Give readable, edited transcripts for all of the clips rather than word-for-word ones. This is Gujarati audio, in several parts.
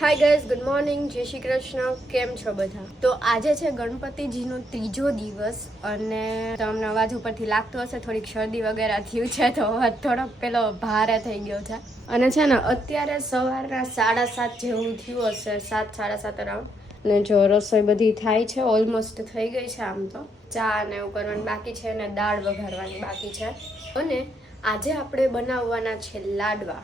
હાય ગાઈઝ, ગુડ મોર્નિંગ, જય શ્રી કૃષ્ણ. કેમ છો બધા? તો આજે છે ગણપતિજીનો ત્રીજો દિવસ અને તમને અવાજ ઉપરથી લાગતો હશે થોડીક શરદી વગેરે થયું છે તો અવાજ થોડોક પેલો ભારે થઈ ગયો છે. અને છે ને અત્યારે સવારના 7:30 જેવું થયું હશે, 7:30 અરાઉન્ડ. અને જો રસોઈ બધી થાય છે, ઓલમોસ્ટ થઈ ગઈ છે. આમ તો ચા ને એવું કરવાનું બાકી છે અને દાળ વઘારવાની બાકી છે. અને આજે આપણે બનાવવાના છે લાડવા.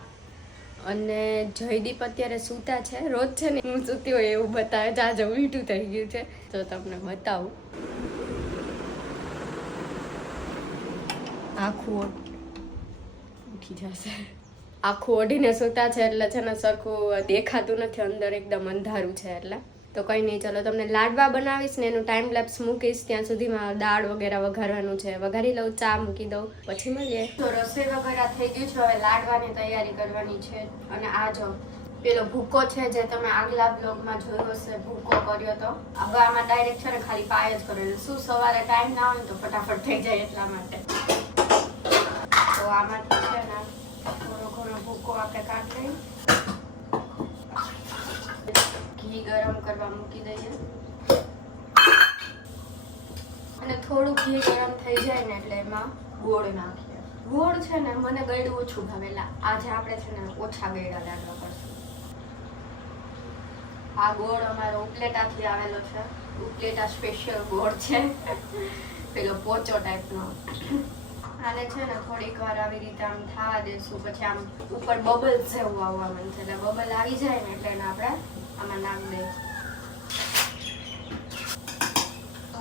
અને જયદીપ અત્યારે સૂતા છે. રોજ છે ને હું સૂતી હોય એવું બતાવે છે. આજે ઉલટું થઈ ગયું છે તો તમને બતાવું. આખું ઉઠી જશે. આખું ઓઢીને સૂતા છે એટલે છે ને સરખું દેખાતું નથી, અંદર એકદમ અંધારું છે એટલે. તો કંઈ નહીં, ચલો તમને લાડવા બનાવીશ ને એનું ટાઈમ લેપ્સ મૂકીશ. ત્યાં સુધીમાં દાળ વગેરે વઘારવાનું છે, વઘારી લઉં, ચા મૂકી દઉં, પછી મળીએ. તો રસોઈ વગેરે થઈ ગયું છે, હવે લાડવાની તૈયારી કરવાની છે. અને આ જો પેલો ભૂકો છે જે તમે આગલા બ્લોગમાં જોયો હશે, ભૂકો કર્યો તો. હવે આમાં ડાયરેક્ટ છે ને ખાલી પાય જ કરે. શું સવારે ટાઈમ ના હોય તો ફટાફટ થઈ જાય એટલા માટે. તો આમાંથી છે ને થોડો ઘણો ભૂકો આપણે કાઢી લઈએ. ઘી ગરમ કરવા મૂકી દઈએ અને થોડું ઘી ગરમ થઈ જાય ને એટલે એમાં ગોળ નાખીએ. ગોળ છે ને મને ગળ્યું ઓછું ભાવેલા, આજે આપણે છે ને ઓછા ગળ્યા લાડવા કરશું. આ ગોળ અમારો ઉપલેટાથી આવેલો છે. ઉપલેટા સ્પેશિયલ ગોળ છે, પેલો પોચો ટાઈપનો. આને છે ને થોડીક વાર આવી રીતે આમ થવા દેશું, પછી આમ ઉપર બબલ જેવું આવવા માંડશે. એટલે બબલ આવી જાય ને એટલે એને આપણે આમાં નાખી દઈએ.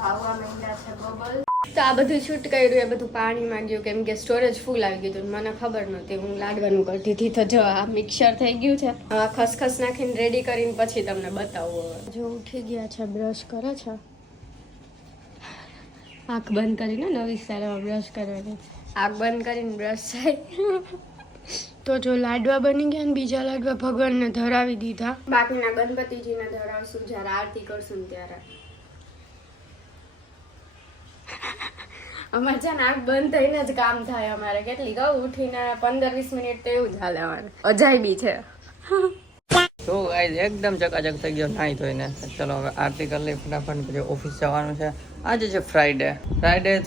આવવા માંડ્યા છે બબલ. તો આ બધું શૂટ કર્યું, એ બધું પાણીમાં ગયું કેમ કે સ્ટોરેજ ફૂલ આવી ગયું હતું. મને ખબર નહોતી, હું લાડવાનું કરતી હતી. તો જો આ મિક્સર થઈ ગયું છે. હવે ખસખસ નાખીને રેડી કરીને પછી તમને બતાવું. હવે જો ઉઠી ગયા છે, બ્રશ કરે છે. આંખ બંધ કરીને નવી સ્ટાઈલમાં બ્રશ કરવાની. આંખ બંધ કરીને બ્રશ થાય. તો જો લાડવા બની ગયા ને બીજા લાડવા ભગવાનને ધરાવી દીધા. બાકીના ગણપતિજીને ધરાવશું જ્યારે આરતી કરશું ને ત્યારે. અમારે છે ને આંખ બંધ થઈને જ કામ થાય. અમારે કેટલી કહું ઉઠીને 15-20 મિનિટ તો એવું જ હાલે. અમારે અજાયબી છે. તો ગાઈઝ એકદમ ચકાચક થઈ ગયો નાઈ ધોઈને. ચલો હવે આરતી કરી લઈ ફટાફટ, પછી ઓફિસ જવાનું છે. આજે છે ફ્રાઈડે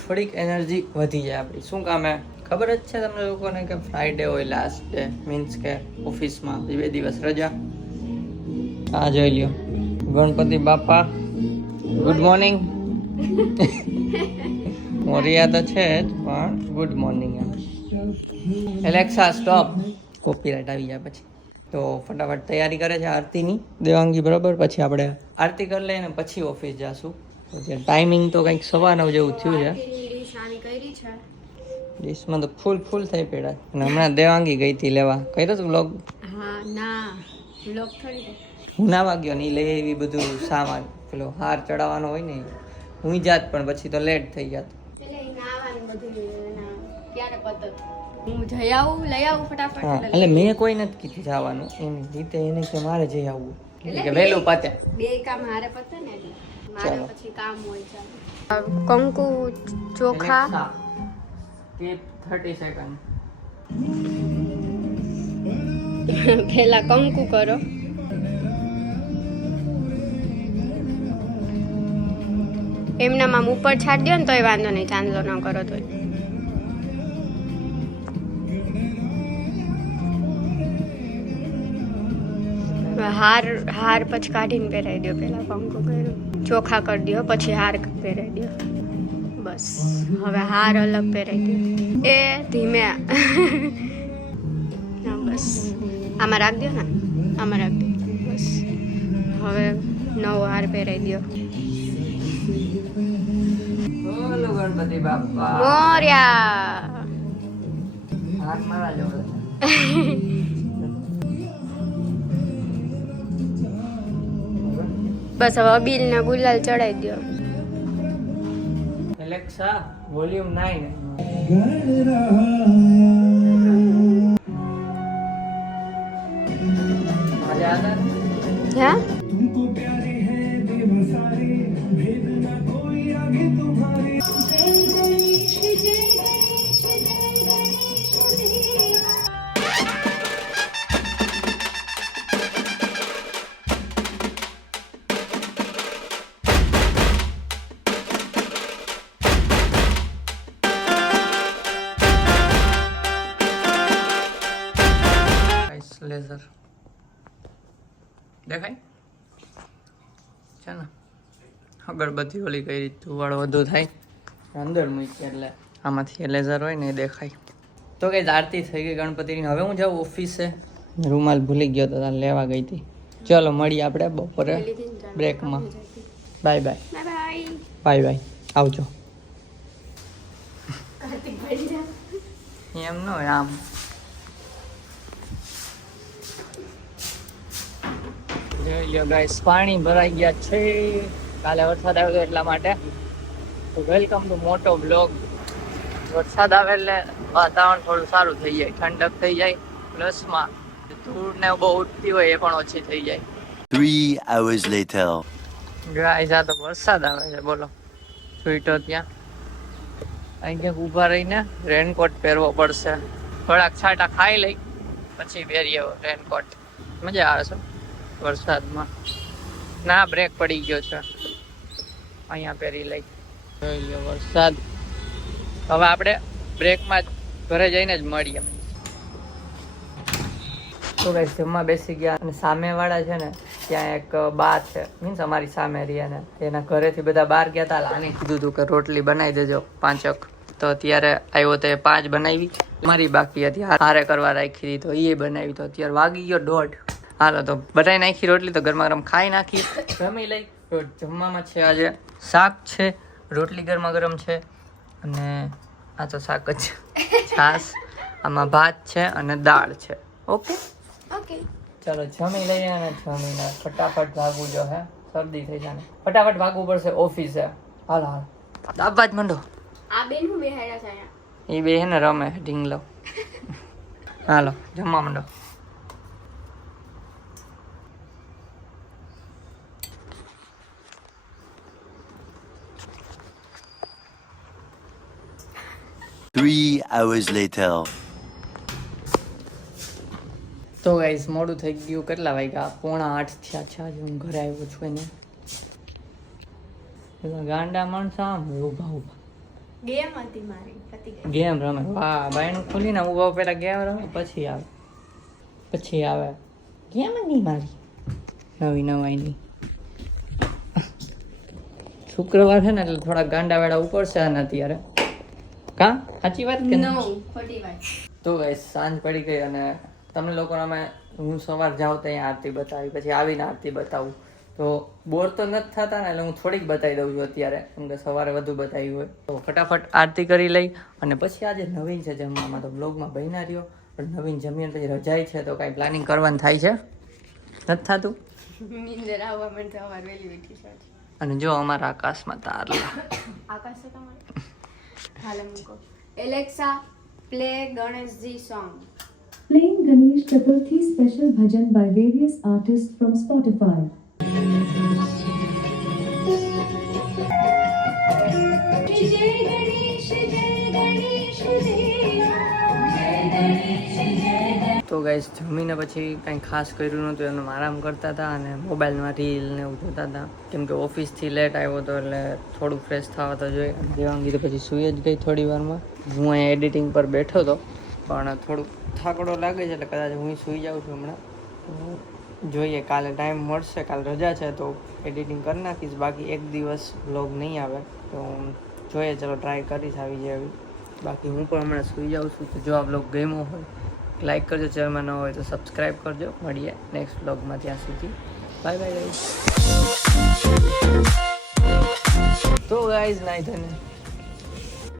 થોડીક એનર્જી વધી જાય આપણી. શું કામ હે ખબર જ છે તમને લોકોને કે ફ્રાઈડે હોય લાસ્ટ ડે, મીન્સ કે ઓફિસમાં 2 દિવસ રજા. આ જોઈ લ્યો ગણપતિ બાપા, ગુડ મોર્નિંગ. મોરિયા તો છે જ પણ good morning. Alexa stop, copyright આવી જાય પછી. તો ફટાફટ તૈયારી કરે છે આરતીની દેવાંગી, બરાબર. પછી આપણે આરતી કરી લઈને પછી ઓફિસ જઈશું. ટાઈમિંગ તો કંઈક 9:15 જેવું થયું છે. ડિશમાં તો ફૂલ થઈ પડ્યા. અને હમણાં દેવાંગી ગઈ હતી લેવા. કર્યો તો વ્લોગ? હા ના, વ્લોગ થોડી. હું ના વાગ્યો ને લઈ આવી બધું સામાન. પેલો હાર ચડાવવાનો હોય ને, હું જાત પણ પછી તો લેટ થઈ જાત. હું જઈ આવું, લઈ આવું ફટાફટ. હા એટલે મેં કોઈ નથી કીધું જવાનું, એની રીતે એને કે મારે જઈ આવવું કે વહેલું પતે. બે કામ હારે પતે ને એટલે મારે પછી કામ હોય છે. કંકુ ચોખા 30 સેકન્ડ. પહેલા કંકુ કરો. એમનામાં આમ ઉપર છાડી દો ને તોય વાંધો નહીં, ચાંદલો ન કરો તોય. હાર પછી કાઢીને પહેરાવી દો. પેલા કંકુ કર્યું, ચોખા કરી દો, પછી હાર પહેરાવી દો. બસ હવે હાર અલગ પહેરાવી દો. એ ધીમે બસ આમાં રાખ દો ને, આમાં રાખ દો. બસ હવે નવો હાર પહેરાવી દો. બોલો ગણપતિ બાપા મોર્યા. હાથ મારા જોડે. બસ હવે અબીલ ને ગુલાલ ચડાવી દો. Alexa volume 9. મજા આવે? હા દેખાય છે ને અગરબત્તી ઓલી કઈ રીતે ધુવાળો વધુ થાય અંદર મૂકી એટલે આમાંથી લેઝર હોય ને એ દેખાય. તો કઈ આરતી થઈ ગઈ ગણપતિની. હવે હું જાઉં ઓફિસે. રૂમાલ ભૂલી ગયો તો તાર લેવા ગઈ હતી. ચલો મળીએ આપણે બપોરે બ્રેકમાં. બાય બાય બાય બાય આવજો. એમ ન હોય આમ. જોઈ લ્યો ગાઈસ પાણી ભરાઈ ગયા છે. કાલે વરસાદ આવ્યો એટલા માટે. તો વેલકમ ટુ મોટો બ્લોગ. વરસાદ આવે એટલે વાતાવરણ થોડું સારું થઈ જાય, ઠંડક થઈ જાય, પ્લસમાં ધૂળ ને બહુ ઉઠતી હોય એ પણ ઓછી થઈ જાય. 3 hours later. ગાઈસ આ તો વરસાદ આવે છે બોલો. સ્વીટો ત્યાં અહીં ક્યાંક ઊભા રહીને રેનકોટ પહેરવો પડશે. થોડાક છાંટા ખાઈ લઈ પછી પહેરીએ રેનકોટ. મજા આવે છે વરસાદમાં. ના બ્રેક પડી ગયો છે, અહીંયા પહેરી લઈ. જોઈ લો વરસાદ. હવે આપણે બ્રેકમાં ઘરે જઈને જ મળીએ. તો ગાઈસ જમવા બેસી ગયા અને સામેવાળા છે ને ત્યાં એક બા છે, મીન્સ અમારી સામે રહ્યા ને એના ઘરેથી બધા બહાર ગયા હતા. આને કીધું હતું કે રોટલી બનાવી દેજો 5. તો અત્યારે આવ્યો તો 5 બનાવી. મારી બાકી હતી હારે કરવા રાખી હતી તો એ બનાવી. તો અત્યારે વાગી ગયો 1:30. હાલો તો બનાવી નાખી રોટલી. તો ગરમા ગરમ ખાઈ નાખી, જમી લઈ. તો જમવામાં છે આજે શાક છે, રોટલી ગરમા ગરમ છે અને આ તો શાક જ છે, છાશ, આમાં ભાત છે અને દાળ છે. ઓકે ઓકે ચલો જમી લઈએ અને જમીને ફટાફટ ભાગવું જો હે, શરદી થઈ જાય ને ફટાફટ ભાગવું પડશે ઓફિસે. હાલ હાલ દાબવા જ માંડો. આ બેન હું બેહાડ્યા છે અહીંયા. એ બે હે ને રમે ઢીંગલો. હાલો જમવા માંડો. Three hours later. તો ગાઈસ મોડું થઈ ગયું. કેટલા વાગ્યા? 7:45 થયા છે. આજે હું ઘરે આવ્યો છું એને પેલા ગાંડા માણસો આમ ઊભા ઊભા ગેમ હતી મારી પતી ગઈ. ગેમ રમે. વાહ બાયણું ખોલીને ઊભા પેલા ગેમ રમે પછી આવે ગેમ જ નહીં મારી નવી નવાઈની. શુક્રવાર છે ને એટલે થોડા ગાંડા વેળા ઉપડશે ને અત્યારે. કા સાચી વાત કે નો ખોટી વાત. તો ગાઈસ સાંજ પડી ગઈ અને તમને લોકોને અમે હું સવાર જાઉં ત્યાં આરતી બતાવી, પછી આવીને આરતી બતાવું. તો બોર તો નથી થતા ને એટલે હું થોડીક બતાવી દઉં છું અત્યારે, કેમ કે સવારે વધુ બતાવી હોય. તો ફટાફટ આરતી કરી લઈ અને પછી આજે નવીન છે જમવામાં. તો બ્લોગમાં બન્યા રહ્યો. પણ નવીન જમીને પછી રજાઈ છે તો કાંઈ પ્લાનિંગ કરવાનું થાય છે નથી થતું. નીંદર આવવા માટે સવાર વહેલી ઉઠી છે. અને જો અમારા આકાશમાં તારલા. આકાશ છે તમારે? હાલ મૂકો. Alexa play Ganeshji song. Playing Ganesh Chaturthi special bhajan by various artists from Spotify. તો ગાઈસ જમીને પછી કંઈ ખાસ કર્યું નહોતું, એમને આરામ કરતા હતા અને મોબાઈલમાં રીલ ને એવું જોતા હતા. કેમ કે ઓફિસથી લેટ આવ્યો હતો એટલે થોડું ફ્રેશ થવા તો જોઈએ. દેવાંગી તો પછી સૂઈ જ ગઈ થોડી વારમાં. હું અહીંયા એડિટિંગ પર બેઠો હતો પણ થોડુંક થાકડો લાગે છે એટલે કદાચ હું સૂઈ જાઉં છું હમણાં. તો જોઈએ કાલે ટાઈમ મળશે, કાલે રજા છે તો એડિટિંગ કરી નાખીશ. બાકી એક દિવસ વ્લોગ નહીં આવે તો જોઈએ, ચલો ટ્રાય કરીશ આવી જાય એવી. બાકી હું પણ હમણાં સૂઈ જાઉં છું. તો જો આ વ્લોગ ગમ્યો હોય લાઈક કરજો, ચેનલમાં ન હોય તો સબસ્ક્રાઈબ કરજો. મળીએ નેક્સ્ટ વ્લોગમાં, ત્યાં સુધી બાય બાય ગાઈઝ. તો ગાઈઝ નાઈ ધને